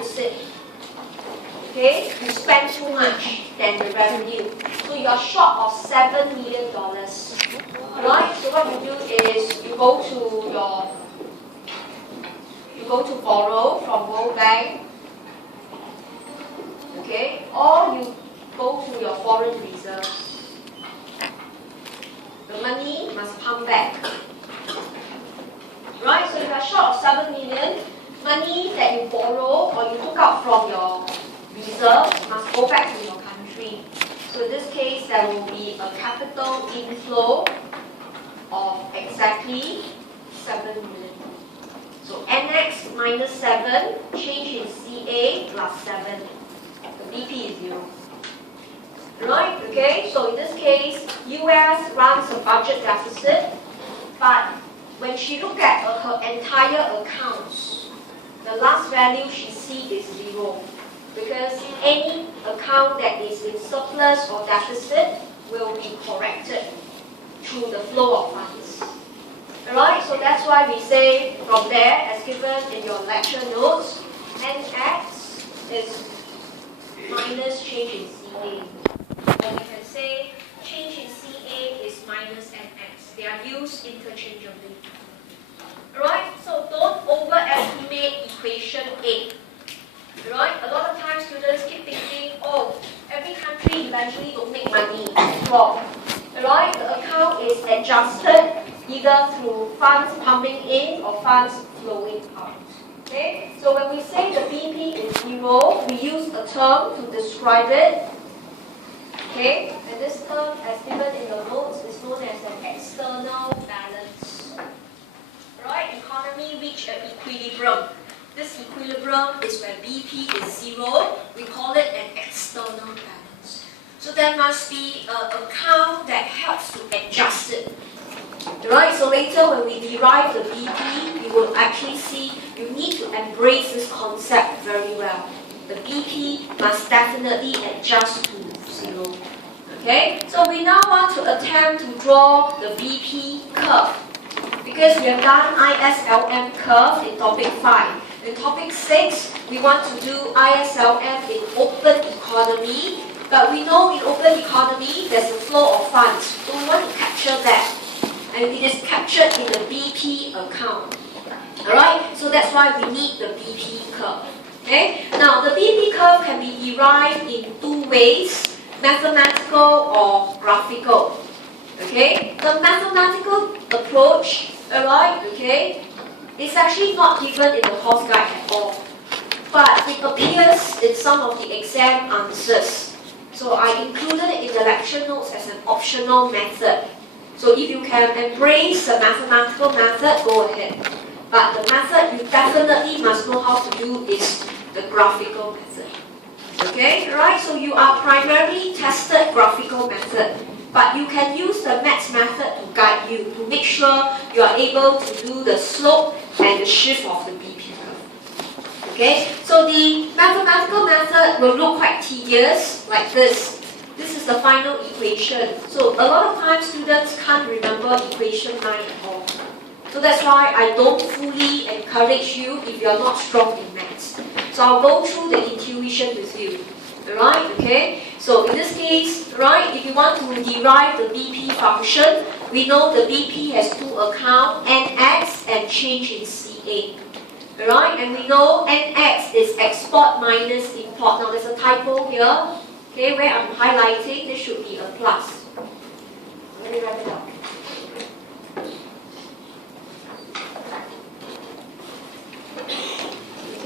deficit. Okay, you spend too much than the revenue. So you're short of $7 million. Right? So what you do is you go to borrow from World Bank. Okay, or you go to your foreign reserves. The money must come back. Right? So you are short of 7 million. Money that you borrow or you took out from your reserves must go back to your country. So in this case, there will be a capital inflow of exactly 7 million. So NX minus 7, change in CA plus 7. The BP is 0. Right? Okay, so in this case, US runs a budget deficit, but when she looked at her entire accounts, the last value she sees is 0. Because any account that is in surplus or deficit will be corrected through the flow of funds. Alright, so that's why we say from there, as given in your lecture notes, NX is minus change in CA. Or we can say change in CA is minus NX. They are used interchangeably. Alright, so don't overestimate equation 8. Right? A lot of times students keep thinking, oh, every country eventually don't make money. Wrong. Right? The account is adjusted either through funds pumping in or funds flowing out. Okay? So when we say the BP is 0, we use a term to describe it. Okay? And this term, as given in the notes, is known as an external balance. Right? Economy reach an equilibrium. This equilibrium is where BP is 0. We call it an external balance. So there must be an account that helps to adjust it. Right? So later when we derive the BP, you will actually see you need to embrace this concept very well. The BP must definitely adjust to 0. Okay? So we now want to attempt to draw the BP curve. Because we have done ISLM curve in topic 5. In topic 6, we want to do ISLM in open economy, but we know in open economy there's a flow of funds, so we want to capture that, and it is captured in the BP account. Alright, so that's why we need the BP curve. Okay, now the BP curve can be derived in 2 ways, mathematical or graphical. Okay, the mathematical approach, alright, okay, it's actually not given in the course guide at all, but it appears in some of the exam answers. So I included it in the lecture notes as an optional method. So if you can embrace the mathematical method, go ahead. But the method you definitely must know how to do is the graphical method. Okay, right? So you are primarily tested graphical method. But you can use the maths method to guide you, to make sure you are able to do the slope and the shift of the BP curve. Okay, so the mathematical method will look quite tedious, like this. This is the final equation. So a lot of times students can't remember equation 9 at all. So that's why I don't fully encourage you if you are not strong in maths. So I'll go through the intuition with you. Right? Okay? So in this case, right, if you want to derive the BP function, we know the BP has 2 accounts, NX and change in CA. Right? And we know NX is export minus import. Now there's a typo here, okay, where I'm highlighting, this should be a plus.